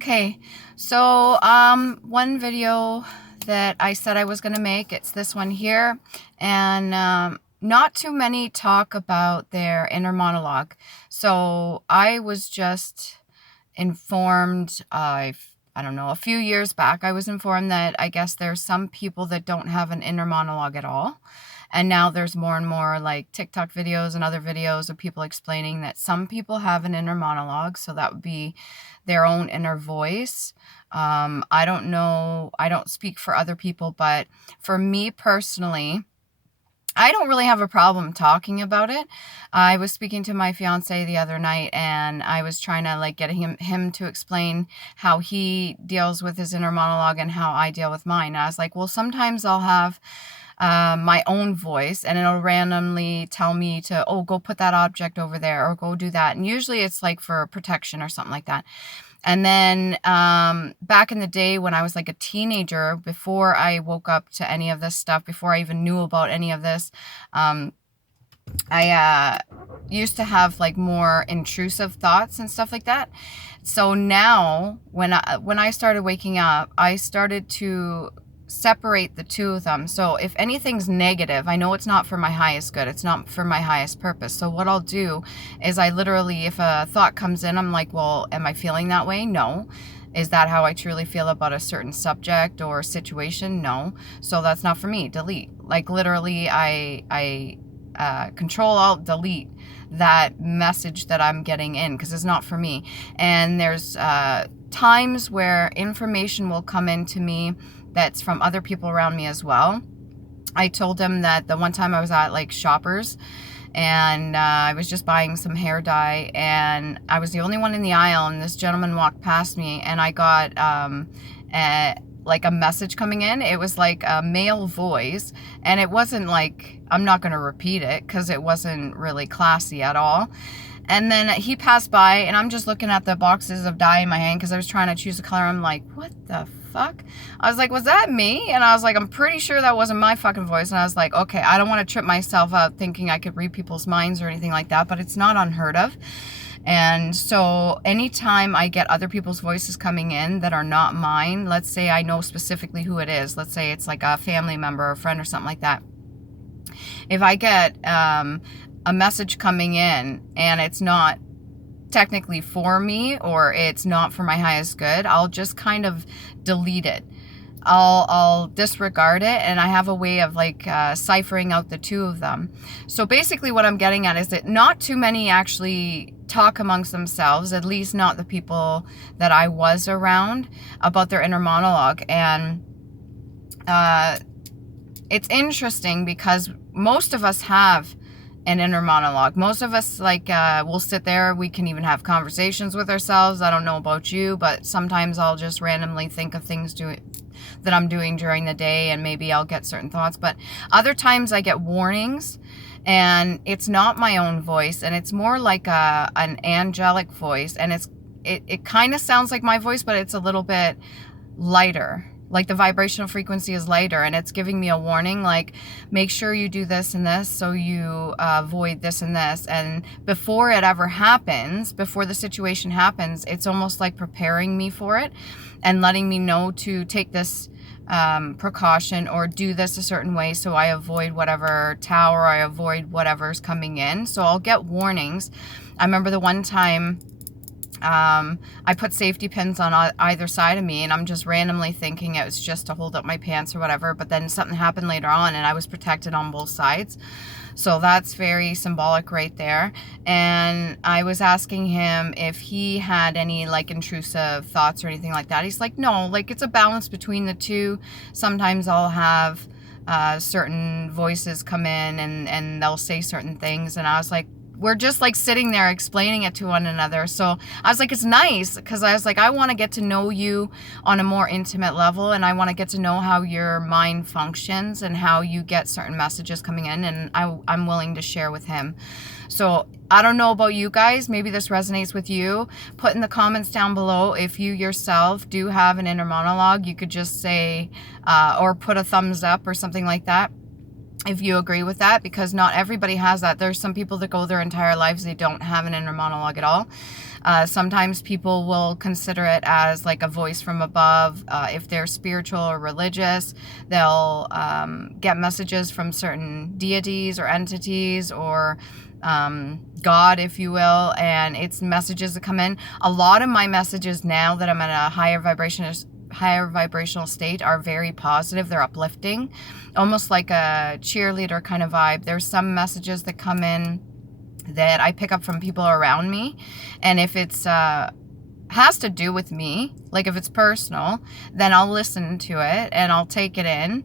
Okay, so one video that I said I was going to make, it's this one here, and not too many talk about their inner monologue. So I was just informed, I don't know, a few years back, I was informed that I guess there's some people that don't have an inner monologue at all. And now there's more and more like TikTok videos and other videos of people explaining that some people have an inner monologue. So that would be their own inner voice. I don't know, I don't speak for other people, but for me personally, I don't really have a problem talking about it. I was speaking to my fiance the other night, and I was trying to like get him to explain how he deals with his inner monologue and how I deal with mine. And I was like, well, sometimes I'll have my own voice, and it'll randomly tell me to, oh, go put that object over there, or go do that. And usually it's like for protection or something like that. And then back in the day when I was like a teenager, before I woke up to any of this stuff, before I even knew about any of this, I used to have like more intrusive thoughts and stuff like that. So now when I started waking up, I started to separate the two of them. So if anything's negative, I know it's not for my highest good. It's not for my highest purpose. So what I'll do is I literally, if a thought comes in, I'm like, well, am I feeling that way? No. Is that how I truly feel about a certain subject or situation? No. So that's not for me. Delete. Like literally, I Control Alt Delete that message that I'm getting in, because it's not for me. And there's times where information will come into me that's from other people around me as well. I told him that the one time I was at like Shoppers, and I was just buying some hair dye, and I was the only one in the aisle, and this gentleman walked past me, and I got like a message coming in. It was like a male voice, and it wasn't like, I'm not going to repeat it because it wasn't really classy at all. And then he passed by, and I'm just looking at the boxes of dye in my hand because I was trying to choose a color. I'm like, what the fuck? I was like, was that me? And I was like, I'm pretty sure that wasn't my fucking voice. And I was like, okay, I don't want to trip myself out thinking I could read people's minds or anything like that, but it's not unheard of. And so anytime I get other people's voices coming in that are not mine, let's say I know specifically who it is. Let's say it's like a family member or a friend or something like that. If I get a message coming in and it's not technically for me, or it's not for my highest good, I'll just kind of delete it. I'll disregard it, and I have a way of like ciphering out the two of them. So basically what I'm getting at is that not too many actually talk amongst themselves, at least not the people that I was around, about their inner monologue. And it's interesting because most of us have an inner monologue. Most of us like will sit there, we can even have conversations with ourselves. I don't know about you, but sometimes I'll just randomly think of things that I'm doing during the day, and maybe I'll get certain thoughts. But other times I get warnings, and it's not my own voice, and it's more like an angelic voice, and it kind of sounds like my voice, but it's a little bit lighter. Like the vibrational frequency is lighter, and it's giving me a warning, like, make sure you do this and this so you avoid this and this. And before it ever happens, before the situation happens, it's almost like preparing me for it and letting me know to take this precaution or do this a certain way so I avoid whatever tower, I avoid whatever's coming in. So I'll get warnings. I remember the one time I put safety pins on either side of me, and I'm just randomly thinking it was just to hold up my pants or whatever, but then something happened later on and I was protected on both sides. So that's very symbolic right there. And I was asking him if he had any like intrusive thoughts or anything like that. He's like, no, like it's a balance between the two. Sometimes I'll have certain voices come in, and they'll say certain things, and I was like, we're just like sitting there explaining it to one another. So I was like, it's nice, because I was like, I want to get to know you on a more intimate level, and I want to get to know how your mind functions and how you get certain messages coming in, and I'm willing to share with him. So I don't know about you guys, maybe this resonates with you. Put in the comments down below if you yourself do have an inner monologue. You could just say or put a thumbs up or something like that if you agree with that, because not everybody has that. There's some people that go their entire lives, they don't have an inner monologue at all. Sometimes people will consider it as like a voice from above. If they're spiritual or religious, they'll get messages from certain deities or entities or God, if you will, and it's messages that come in. A lot of my messages now that I'm at a higher vibrational state are very positive. They're uplifting, almost like a cheerleader kind of vibe. There's some messages that come in that I pick up from people around me, and if it's has to do with me, like if it's personal, then I'll listen to it and I'll take it in.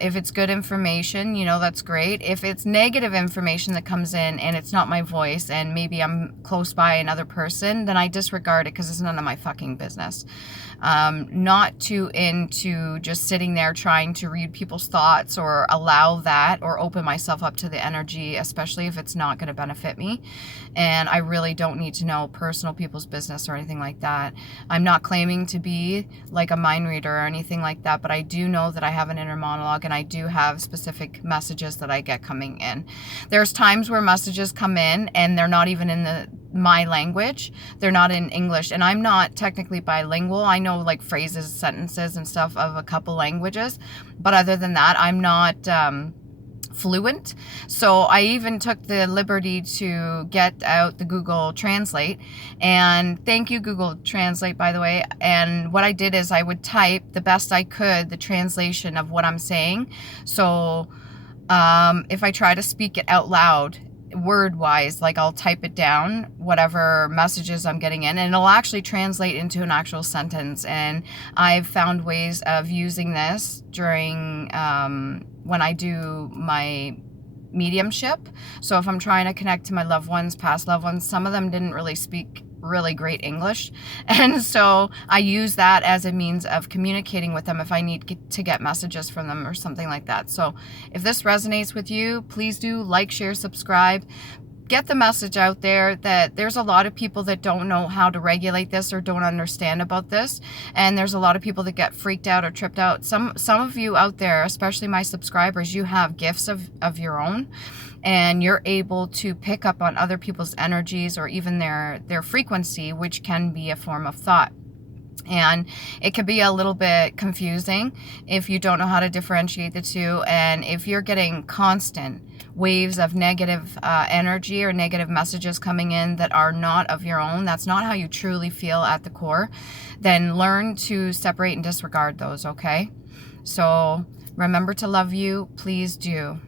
If it's good information, you know, that's great. If it's negative information that comes in and it's not my voice and maybe I'm close by another person, then I disregard it because it's none of my fucking business. Not too into just sitting there trying to read people's thoughts or allow that or open myself up to the energy, especially if it's not going to benefit me. And I really don't need to know personal people's business or anything like that. I'm not claiming to be like a mind reader or anything like that, but I do know that I have an inner monologue and I do have specific messages that I get coming in. There's times where messages come in and they're not even in my language. They're not in English, and I'm not technically bilingual. I know like phrases, sentences and stuff of a couple languages, but other than that, I'm not fluent. So I even took the liberty to get out the Google Translate, and thank you Google Translate, by the way. And what I did is I would type the best I could the translation of what I'm saying. So if I try to speak it out loud, word wise, like I'll type it down, whatever messages I'm getting in, and it'll actually translate into an actual sentence. And I've found ways of using this during when I do my mediumship. So if I'm trying to connect to my loved ones, past loved ones, some of them didn't really speak really great English, and so I use that as a means of communicating with them if I need to get messages from them or something like that. So if this resonates with you, please do like, share, subscribe. Get the message out there that there's a lot of people that don't know how to regulate this or don't understand about this, and there's a lot of people that get freaked out or tripped out. Some of you out there, especially my subscribers, you have gifts of your own, and you're able to pick up on other people's energies or even their frequency, which can be a form of thought. And it could be a little bit confusing if you don't know how to differentiate the two. And if you're getting constant waves of negative energy or negative messages coming in that are not of your own, that's not how you truly feel at the core, then learn to separate and disregard those, okay? So remember to love you. Please do.